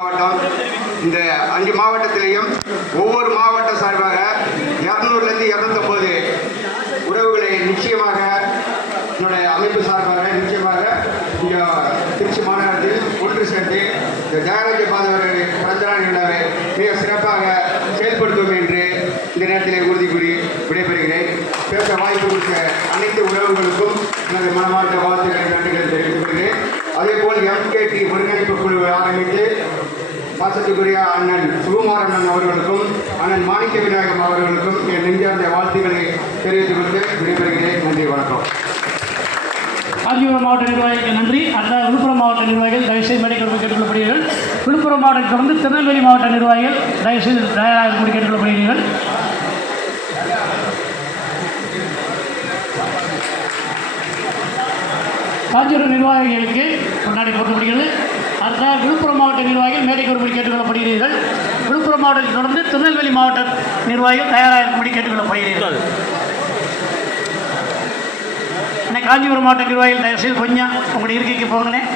மாவட்டம். இந்த அஞ்சு மாவட்டத்திலையும் ஒவ்வொரு மாவட்ட சார்பாக இரநூறுலேருந்து இரநூத்தொம்பது உறவுகளை நிச்சயமாக என்னுடைய அமைப்பு சார்பாக நிச்சயமாக இங்கே திருச்சி மாநகரத்தில் ஒன்று சேர்ந்து இந்த ஜெயராஜ பாதவர் பிறந்தநாள் விழாவை மிக சிறப்பாக செயல்படுத்துவோம் என்று இந்த நேரத்தில் உறுதி கூறி விடைபெறுகிறேன். பேச வாய்ப்பு கொடுத்த அனைத்து உறவுகளுக்கும் எனது மனமார்ந்த வாழ்த்துக்களை நன்றிகள் தெரிவித்து பாசத்துக்குரிய அண்ணன் சுகுமார் அண்ணன் அவர்களுக்கும் அண்ணன் மாணிக்க விநாயகம் அவர்களுக்கும் என் நெஞ்சார்ந்த வாழ்த்துக்களை தெரிவித்துக் கொண்டு விடைபெறுகிறேன். நன்றி வணக்கம். காஞ்சிபுரம் மாவட்ட நிர்வாகிகளுக்கு நன்றி. அந்த விழுப்புரம் மாவட்ட நிர்வாகிகள் தயவுசெய்து மேடைக்கு கேட்டுக்கொள்ளப்படுகிறீர்கள். விழுப்புரம் மாவட்டத்தை தொடர்ந்து திருநெல்வேலி மாவட்ட நிர்வாகிகள் தயவுசெய்து தயாராக கூடி கேட்டுக்கொள்ளப்படுகிறீர்கள். காஞ்சிபுரம் நிர்வாகிகளுக்கு கொண்டாடி கொடுக்கப்படுகிறது அதனால் விழுப்புரம் மாவட்ட நிர்வாகிகள் மேடைக்கு ஒருபடி கேட்டுக்கொள்ளப்படுகிறீர்கள். விழுப்புரம் மாவட்டத்தை தொடர்ந்து திருநெல்வேலி மாவட்ட நிர்வாகிகள் தயாராக இருக்கும்படி கேட்டுக்கொள்ளப்படுகிறீர்கள். இன்னைக்கு காஞ்சிபுரம் மாவட்ட நிர்வாகிகள் தயவுசெய்து கொஞ்சம் உங்களுடைய இருக்கைக்கு போங்களேன்.